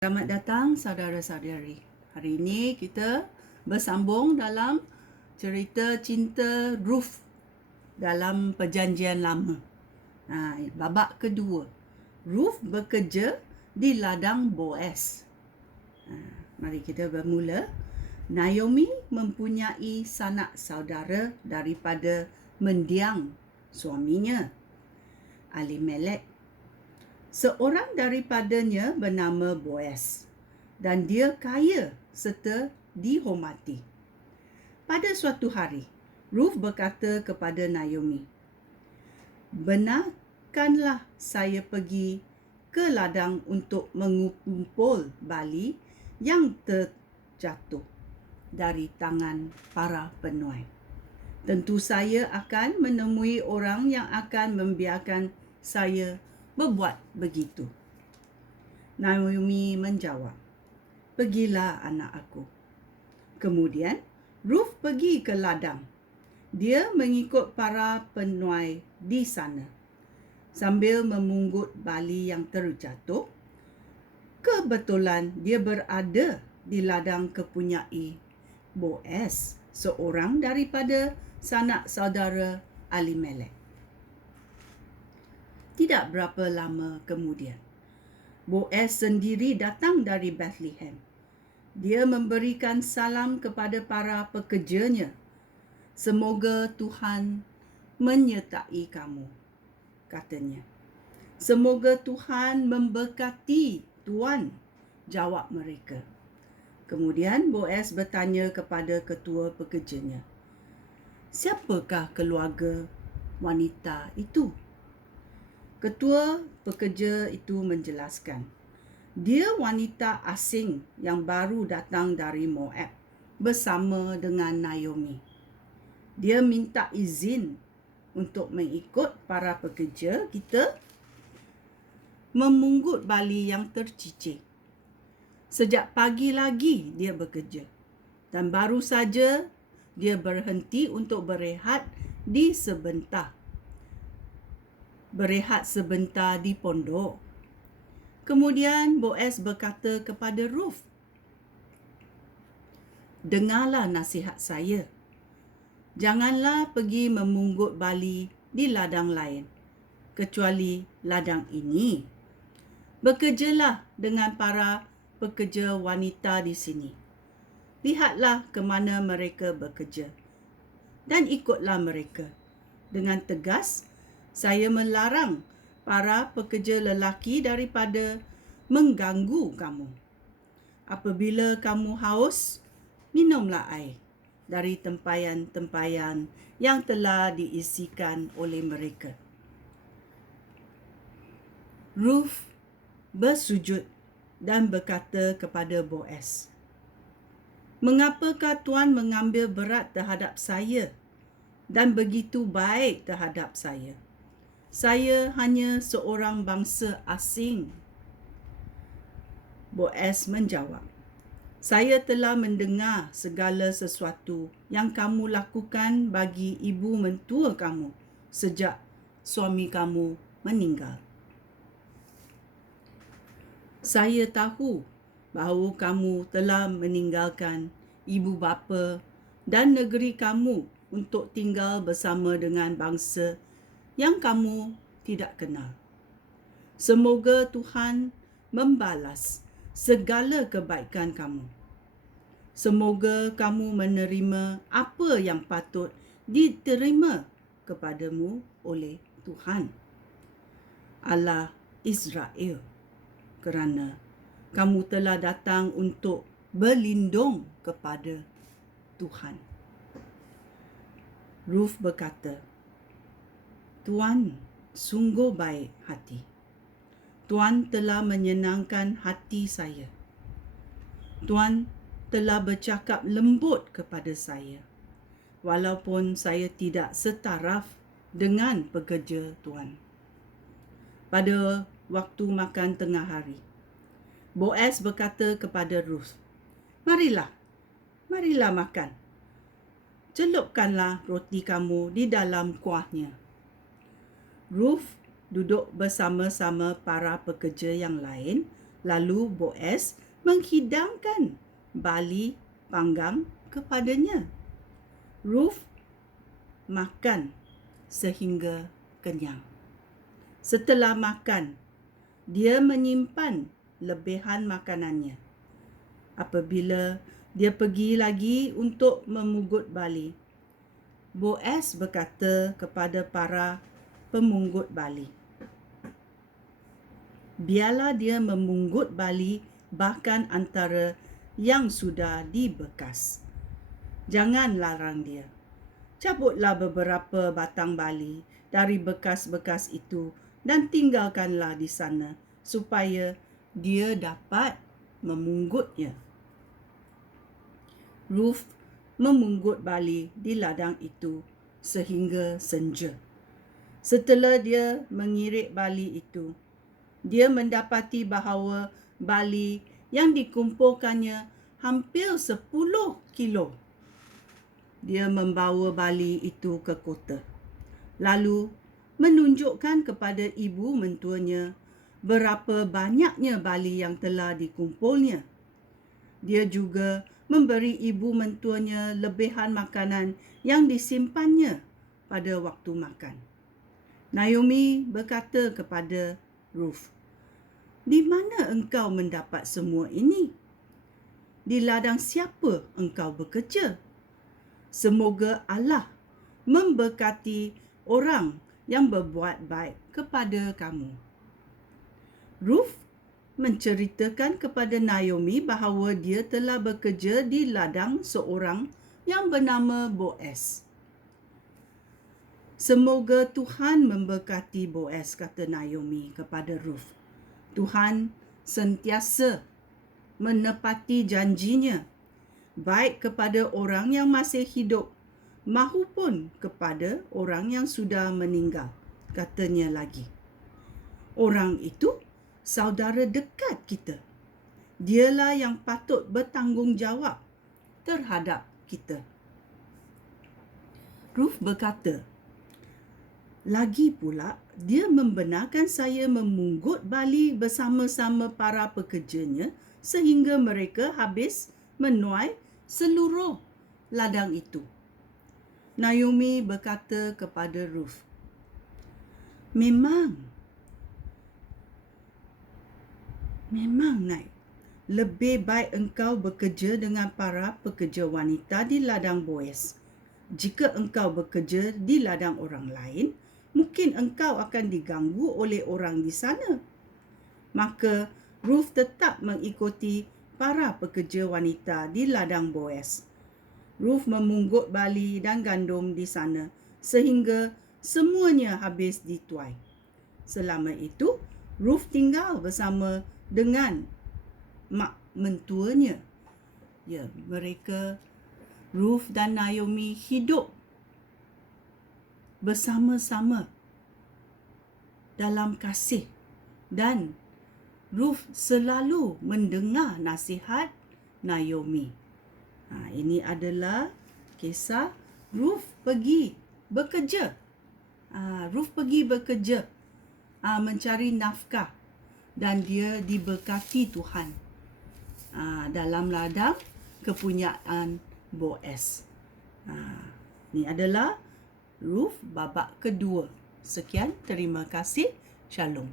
Selamat datang saudara-saudari. Hari ini kita bersambung dalam cerita cinta Ruth dalam Perjanjian Lama. Babak kedua. Ruth bekerja di ladang Boaz. Mari kita bermula. Naomi mempunyai sanak saudara daripada mendiang suaminya, Elimelek. Seorang daripadanya bernama Boaz, dan dia kaya serta dihormati. Pada suatu hari, Ruth berkata kepada Naomi, "Benarkanlah saya pergi ke ladang untuk mengumpul bali yang terjatuh dari tangan para penuai. Tentu saya akan menemui orang yang akan membiarkan saya berbuat begitu." Naomi menjawab, "Pergilah anak aku." Kemudian Ruth pergi ke ladang. Dia mengikut para penuai di sana. Sambil memungut bali yang terjatuh, kebetulan dia berada di ladang kepunyai Boaz, seorang daripada sanak saudara Elimelek. Tidak berapa lama kemudian, Boaz sendiri datang dari Bethlehem. Dia memberikan salam kepada para pekerjanya. "Semoga Tuhan menyertai kamu," katanya. "Semoga Tuhan memberkati tuan," jawab mereka. Kemudian Boaz bertanya kepada ketua pekerjanya, "Siapakah keluarga wanita itu?" Ketua pekerja itu menjelaskan, "Dia wanita asing yang baru datang dari Moab bersama dengan Naomi. Dia minta izin untuk mengikut para pekerja kita memungut bali yang tercicir. Sejak pagi lagi dia bekerja, dan baru saja dia berhenti untuk berehat sebentar di pondok." Kemudian Boaz berkata kepada Ruth, "Dengarlah nasihat saya. Janganlah pergi memungut bali di ladang lain, kecuali ladang ini. Bekerjalah dengan para pekerja wanita di sini. Lihatlah ke mana mereka bekerja, dan ikutlah mereka. Dengan tegas, saya melarang para pekerja lelaki daripada mengganggu kamu. Apabila kamu haus, minumlah air dari tempayan-tempayan yang telah diisikan oleh mereka." Ruth bersujud dan berkata kepada Boaz, "Mengapakah tuan mengambil berat terhadap saya dan begitu baik terhadap saya? Saya hanya seorang bangsa asing." Boaz menjawab, "Saya telah mendengar segala sesuatu yang kamu lakukan bagi ibu mentua kamu sejak suami kamu meninggal. Saya tahu bahawa kamu telah meninggalkan ibu bapa dan negeri kamu untuk tinggal bersama dengan bangsa yang kamu tidak kenal. Semoga Tuhan membalas segala kebaikan kamu. Semoga kamu menerima apa yang patut diterima kepadamu oleh Tuhan, Allah Israel, kerana kamu telah datang untuk berlindung kepada Tuhan." Ruth berkata, "Tuan sungguh baik hati. Tuan telah menyenangkan hati saya. Tuan telah bercakap lembut kepada saya, walaupun saya tidak setaraf dengan pekerja Tuan." Pada waktu makan tengah hari, Boaz berkata kepada Ruth, Marilah makan. Celupkanlah roti kamu di dalam kuahnya." Ruth duduk bersama-sama para pekerja yang lain Lalu Boaz menghidangkan bali panggang kepadanya. Ruth makan sehingga kenyang. Setelah makan, dia menyimpan lebihan makanannya. Apabila dia pergi lagi untuk memungut bali, Boaz berkata kepada para pemungut bali, biarlah dia memungut bali bahkan antara yang sudah dibekas. Jangan larang dia. Cabutlah beberapa batang bali dari bekas-bekas itu dan tinggalkanlah di sana supaya dia dapat memunggutnya. Ruth memungut bali di ladang itu sehingga senja. Setelah dia mengirik bali itu, dia mendapati bahawa bali yang dikumpulkannya hampir 10 kilo. Dia membawa bali itu ke kota, lalu menunjukkan kepada ibu mentuanya berapa banyaknya bali yang telah dikumpulnya. Dia juga memberi ibu mentuanya lebihan makanan yang disimpannya pada waktu makan. Naomi berkata kepada Ruth, "Di mana engkau mendapat semua ini? Di ladang siapa engkau bekerja? Semoga Allah memberkati orang yang berbuat baik kepada kamu." Ruth menceritakan kepada Naomi bahawa dia telah bekerja di ladang seorang yang bernama Boaz. "Semoga Tuhan memberkati Boaz," kata Naomi kepada Ruth. "Tuhan sentiasa menepati janjinya, baik kepada orang yang masih hidup maupun kepada orang yang sudah meninggal," katanya lagi. "Orang itu saudara dekat kita. Dialah yang patut bertanggungjawab terhadap kita." Ruth berkata, "Lagi pula, dia membenarkan saya memungut bali bersama-sama para pekerjanya sehingga mereka habis menuai seluruh ladang itu." Naomi berkata kepada Ruth, Memang, Naik, lebih baik engkau bekerja dengan para pekerja wanita di ladang Boaz. Jika engkau bekerja di ladang orang lain, mungkin engkau akan diganggu oleh orang di sana." Maka Ruth tetap mengikuti para pekerja wanita di ladang Boaz. Ruth memungut bali dan gandum di sana sehingga semuanya habis dituai. Selama itu, Ruth tinggal bersama dengan mak mentuanya. Ruth dan Naomi hidup bersama-sama dalam kasih, dan Ruth selalu mendengar nasihat Naomi. Ini adalah kisah Ruth pergi bekerja. Mencari nafkah dan dia diberkati Tuhan dalam ladang kepunyaan Boaz. Ini adalah Ruth babak kedua. Sekian, terima kasih. Shalom.